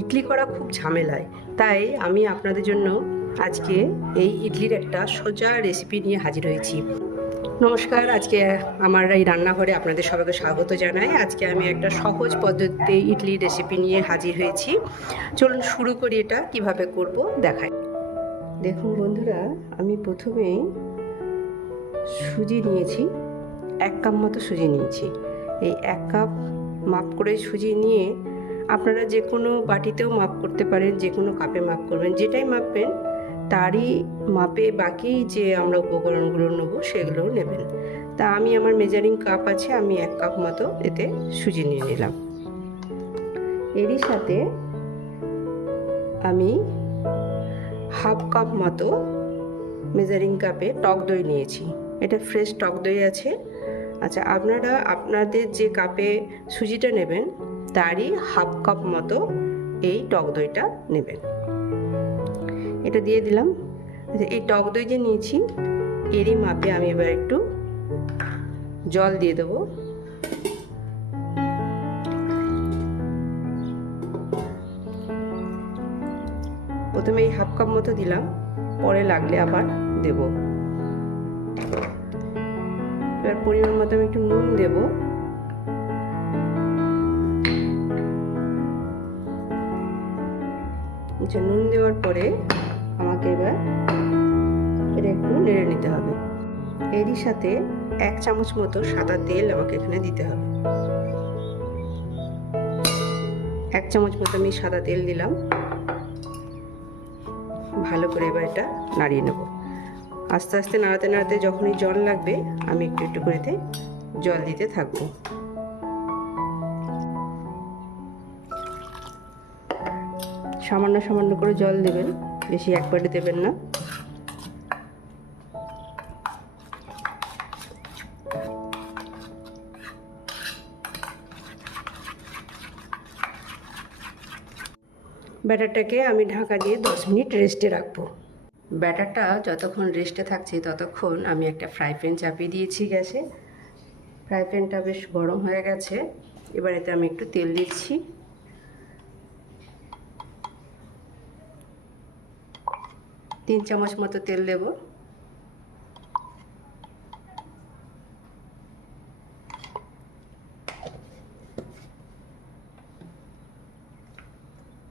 ইডলি করা খুব ঝামেলায়, তাই আমি আপনাদের জন্য আজকে এই ইডলির একটা সোজা রেসিপি নিয়ে হাজির হয়েছি। নমস্কার, আজকে আমার এই রান্নাঘরে আপনাদের সবাইকে স্বাগত জানাই। আজকে আমি একটা সহজ পদ্ধতিতে ইডলি রেসিপি নিয়ে হাজির হয়েছি। চলুন শুরু করি, এটা কিভাবে করব দেখাই। দেখুন বন্ধুরা, আমি প্রথমেই সুজি নিয়েছি, 1 কাপ মতো সুজি নিয়েছি। এই 1 কাপ মাপ করে সুজি নিয়ে আপনারা যে কোনো বাটিতেও মাপ করতে পারেন, যে কোনো কাপে মাপ করবেন, যেটাই মাপবেন তারই মাপে বাকি যে আমরা উপকরণগুলো নেবো সেগুলোও নেবেন। তা আমি আমার মেজারিং কাপ আছে, আমি 1 কাপ মতো এতে সুজি নিয়ে নিলাম। এরই সাথে আমি হাফ কাপ মতো মেজারিং কাপে টক দই নিয়েছি। এটা ফ্রেশ টক দই আছে। আচ্ছা, আপনারা আপনাদের যে কাপে সুজিটা নেবেন তারই হাফ কাপ মতো এই টক দইটা নেবেন। এটা দিয়ে দিলাম। আচ্ছা, এই টক দই যে নিয়েছি এরই মাপে আমি এবার একটু জল দিয়ে দেবো। প্রথমে এই হাফ কাপ মতো দিলাম, পরে লাগলে আবার দেব। এবার পরিমাণ মতো আমি একটু নুন দেব। আচ্ছা, নুন দেওয়ার পরে আমাকে এবার এটা একটু নেড়ে নিতে হবে। এরই সাথে 1 চামচ মতো সাদা তেল আমাকে এখানে দিতে হবে। 1 চামচ মতো আমি সাদা তেল দিলাম। ভালো করে এবার এটা নাড়িয়ে নেব। আস্তে আস্তে নাড়াতে নাড়াতে যখনই জল লাগবে আমি একটু একটু করে জল দিতে থাকবো। সামান্য সামান্য করে জল দেবেন, বেশি একবারে দেবেন না। ব্যাটারটাকে আমি ঢাকা দিয়ে 10 মিনিট রেস্টে রাখবো। ব্যাটারটা যতক্ষণ রেস্টে থাকছে ততক্ষণ আমি একটা ফ্রাই প্যান চাপিয়ে দিয়েছি গ্যাসে। ফ্রাই প্যানটা বেশ গরম হয়ে গেছে। এবার এতে আমি একটু তেল দিচ্ছি। তিন চামচ মতো তেল দেব।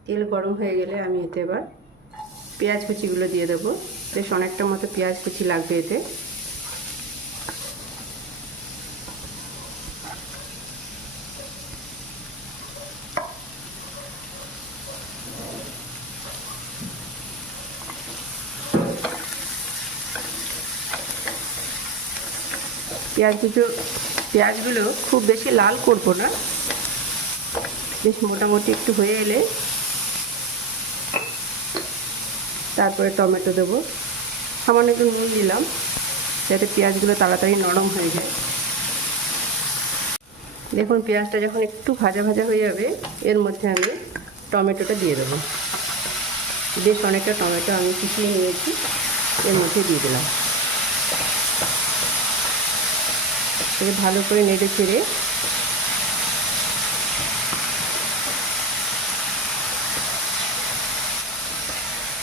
তেল গরম হয়ে গেলে আমি এতে এবার পেঁয়াজ কুচিগুলো দিয়ে দেবো। বেশ অনেকটা মতো পেঁয়াজ কুচি লাগবে এতে। পেঁয়াজগুলো খুব বেশি লাল করব না, বেশ মোটামুটি একটু হয়ে এলে তারপরে টমেটো দেবো। সামান্য একটু নুন দিলাম যাতে পেঁয়াজগুলো তাড়াতাড়ি নরম হয়ে যায়। দেখুন, পেঁয়াজটা যখন একটু ভাজা ভাজা হয়ে যাবে এর মধ্যে আমি টমেটোটা দিয়ে দেবো। বেশ অনেকটা টমেটো আমি কুচিয়ে নিয়েছি, এর মধ্যে দিয়ে দিলাম। এটাকে ভালো করে নেড়ে চেড়ে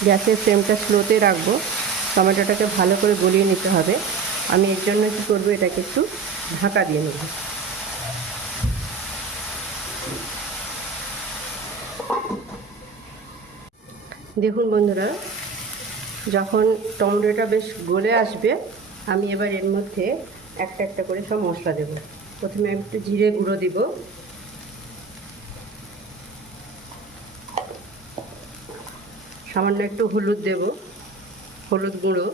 গ্যাসের ফ্লেমটা স্লোতে রাখবো। টমেটোটাকে ভালো করে গলিয়ে নিতে হবে। আমি এর জন্য কী করবো, এটাকে একটু ঢাকা দিয়ে নেব। দেখুন বন্ধুরা, যখন টমেটোটা বেশ গলে আসবে আমি এবার এর মধ্যে একটা একটা করে সব মশলা দেব। প্রথমে আমি একটু জিরে গুঁড়ো দিব, সামান্য একটু হলুদ দেব, হলুদ গুঁড়ো,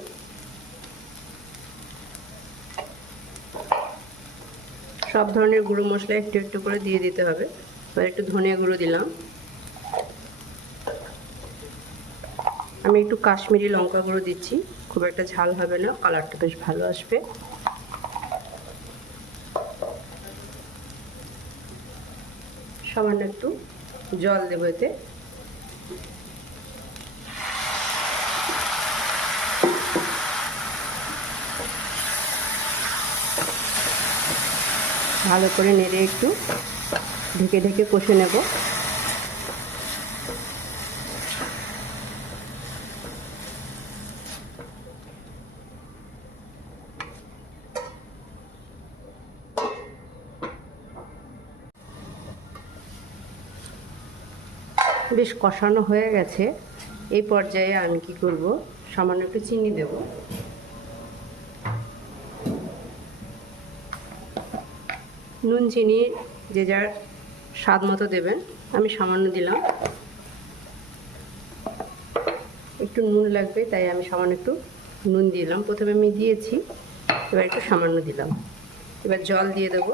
সব ধরনের গুঁড়ো মশলা একটু একটু করে দিয়ে দিতে হবে। এবার একটু ধনিয়া গুঁড়ো দিলাম। আমি একটু কাশ্মীরি লঙ্কা গুঁড়ো দিচ্ছি, খুব একটা ঝাল হবে না, কালারটা বেশ ভালো আসবে। সামান্য একটু জল দেবো এতে। ভালো করে নেড়ে একটু ঢেকে ঢেকে কষে নেব। বেশ কষানো হয়ে গেছে। এই পর্যায়ে আমি কি করব, সামান্য একটু চিনি দেব। নুন চিনি যে যার স্বাদ মতো দেবেন, আমি সামান্য দিলাম। একটু নুন লাগবে তাই আমি সামান্য একটু নুন দিলাম। প্রথমে আমি দিয়েছি, এবার একটু সামান্য দিলাম। এবার জল দিয়ে দেব।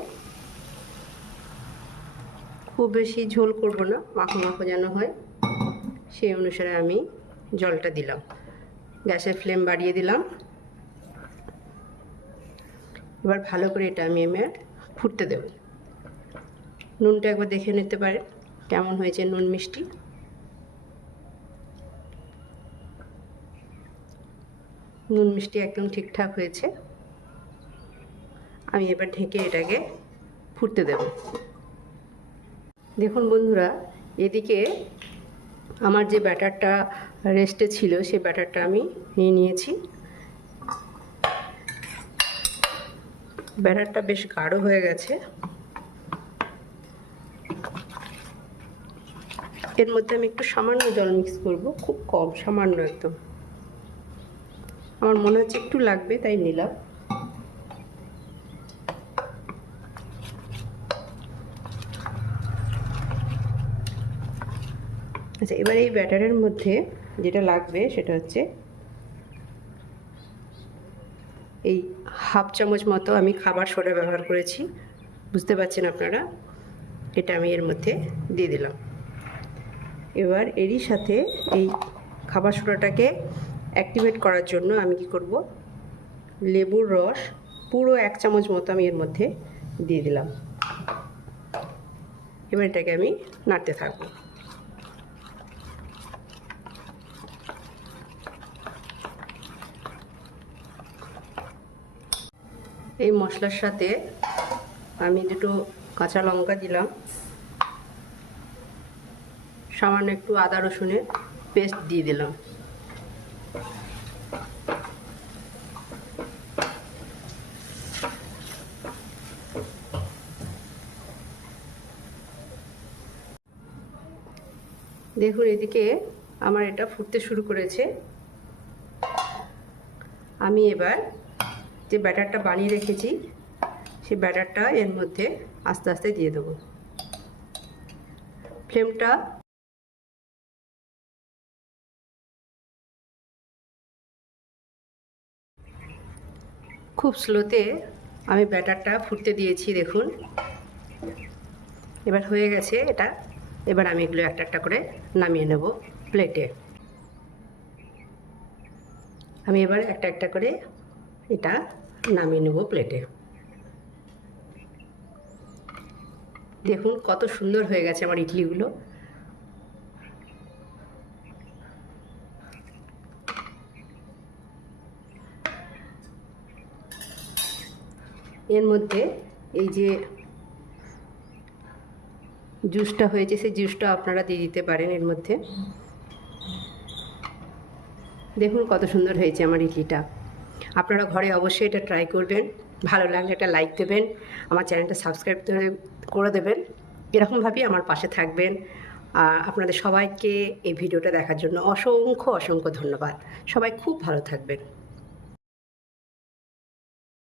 খুব বেশি ঝোল করব না, মাখো মাখো যেন হয়, সেই অনুসারে আমি জলটা দিলাম। গ্যাসের ফ্লেম বাড়িয়ে দিলাম। এবার ভালো করে এটা আমি ফুটতে দেব। নুনটা একবার দেখে নিতে পারেন কেমন হয়েছে, নুন মিষ্টি। নুন মিষ্টি একদম ঠিকঠাক হয়েছে। আমি এবার ঢেকে এটাকে ফুটতে দেব। দেখুন বন্ধুরা, এদিকে আমার যে ব্যাটারটা রেস্টে ছিল সেই ব্যাটারটা আমি নিয়ে নিয়েছি। ব্যাটারটা বেশ গাঢ় হয়ে গেছে। এর মধ্যে আমি একটু সামান্য জল মিক্স করব, খুব কম, সামান্য একদম। আমার মনে হচ্ছে একটু লাগবে তাই নিলাম। আচ্ছা, এবার এই ব্যাটারের মধ্যে যেটা লাগবে সেটা হচ্ছে এই হাফ চামচ মতো আমি খাবার সোডা ব্যবহার করেছি, বুঝতে পারছেন আপনারা। এটা আমি এর মধ্যে দিয়ে দিলাম। এবার এরই সাথে এই খাবার সোডাটাকে অ্যাক্টিভেট করার জন্য আমি কি করব, লেবুর রস পুরো 1 চামচ মতো আমি এর মধ্যে দিয়ে দিলাম। এবার এটাকে আমি নাড়তে থাকবো। এই মশলার সাথে আমি 2 কাঁচা লঙ্কা দিলাম, সামান্য একটু আদা রসুনের পেস্ট দিয়ে দিলাম। দেখুন এদিকে আমার এটা ফুটতে শুরু করেছে। আমি এবার যে ব্যাটারটা বানিয়ে রেখেছি সেই ব্যাটারটা এর মধ্যে আস্তে আস্তে দিয়ে দেবো। ফ্লেমটা খুব স্লোতে আমি ব্যাটারটা ফুটতে দিয়েছি। দেখুন এবার হয়ে গেছে এটা। এবার আমি এগুলো একটা একটা করে নামিয়ে নেব প্লেটে। আমি এবার একটা একটা করে এটা নামিয়ে নেব প্লেটে। দেখুন কত সুন্দর হয়ে গেছে আমার ইডলিগুলো। এর মধ্যে এই যে জুসটা হয়েছে সেই জুসটা আপনারা দিয়ে দিতে পারেন এর মধ্যে। দেখুন কত সুন্দর হয়েছে আমার ইডলিটা। আপনারা ঘরে অবশ্যই এটা ট্রাই করবেন। ভালো লাগলে একটা লাইক দেবেন, আমার চ্যানেলটা সাবস্ক্রাইব করে দেবেন। এরকমভাবেই আমার পাশে থাকবেন। আপনাদের সবাইকে এই ভিডিওটা দেখার জন্য অসংখ্য অসংখ্য ধন্যবাদ। সবাই খুব ভালো থাকবেন।